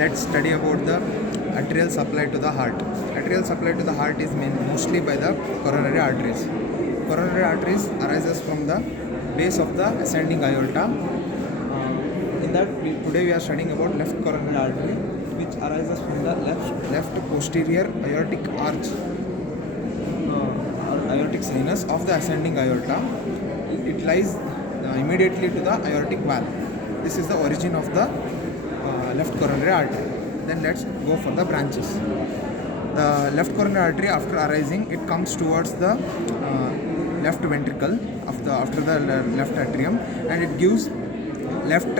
let's study about the arterial supply to the heart. Arterial supply to the heart is mostly by the coronary arteries. Coronary arteries arises from the base of the ascending aorta. In that, today we are studying about left coronary artery, which arises from the left posterior aortic arch or aortic sinus of the ascending aorta. It lies immediately to the aortic valve. This is the origin of the left coronary artery. Then let's go for the branches. The left coronary artery, after arising, it comes towards the left ventricle after the left atrium, and it gives left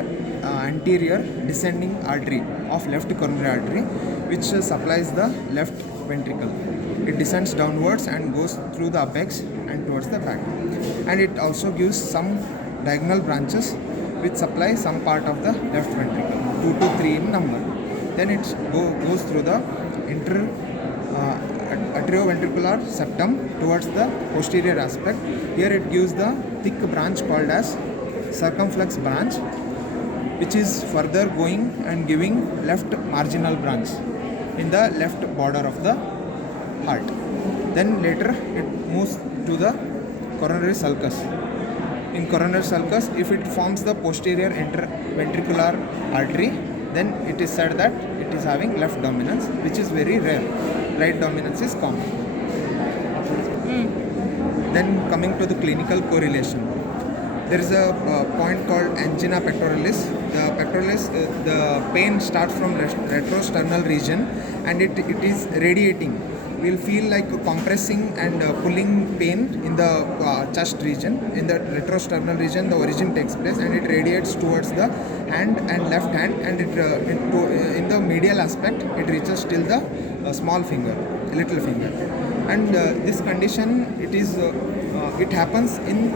anterior descending artery of left coronary artery, which supplies the left ventricle. It descends downwards and goes through the apex and towards the back, and it also gives some diagonal branches which supply some part of the left ventricle, 2 to 3 in number. Then it goes through the atrioventricular septum towards the posterior aspect. Here it gives the thick branch called as circumflex branch, which is further going and giving left marginal branch in the left border of the heart. Then later it moves to the coronary sulcus. In coronary sulcus, if it forms the posterior interventricular artery, then it is said that it is having left dominance, which is very rare. Right dominance is common. Then coming to the clinical correlation, there is a point called angina pectoralis. The pectoralis, the pain starts from retrosternal region, and it is radiating. We'll feel like compressing and pulling pain in the chest region. In the retrosternal region, the origin takes place, and it radiates towards the hand and left hand, and in the medial aspect, it reaches till the small finger, little finger. And this condition, it happens in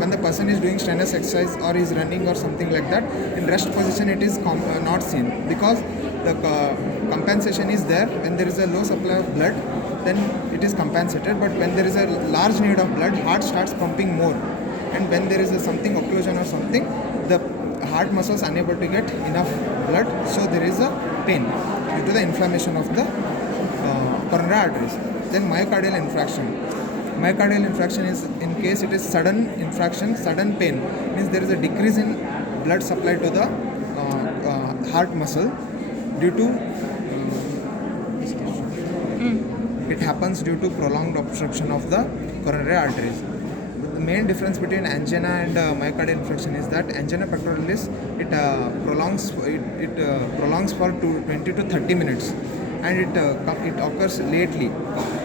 when the person is doing strenuous exercise or is running or something like that. In rest position, it is not seen, because the compensation is there. When there is a low supply of blood, then it is compensated, but when there is a large need of blood, heart starts pumping more, and when there is something occlusion or something, the heart muscles unable to get enough blood, so there is a pain due to the inflammation of the coronary arteries. Then myocardial infarction is in case it is sudden infarction, sudden pain, means there is a decrease in blood supply to the heart muscle due to it happens due to prolonged obstruction of the coronary arteries. The main difference between angina and myocardial infarction is that angina pectoralis, it prolongs for 20 to 30 minutes, and it occurs lately,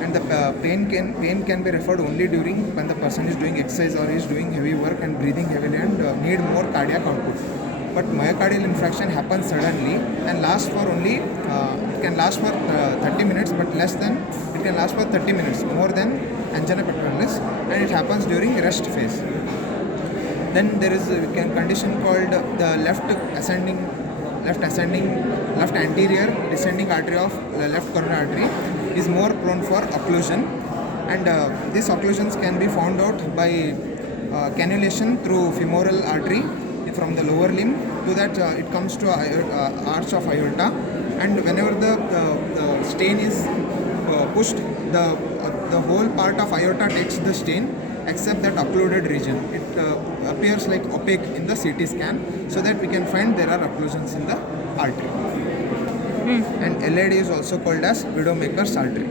and the pain can be referred only during when the person is doing exercise or is doing heavy work and breathing heavily and need more cardiac output. But myocardial infarction happens suddenly and lasts for only it can last for 30 minutes, but less than it can last for 30 minutes, more than angina pectoralis, and it happens during rest phase. Then there is a condition called the left anterior descending artery of the left coronary artery is more prone for occlusion, and these occlusions can be found out by cannulation through femoral artery from the lower limb to that it comes to arch of aorta, and whenever the stain is pushed, the whole part of aorta takes the stain except that occluded region. It appears like opaque in the CT scan, so that we can find there are occlusions in the artery. And LAD is also called as widowmaker's artery.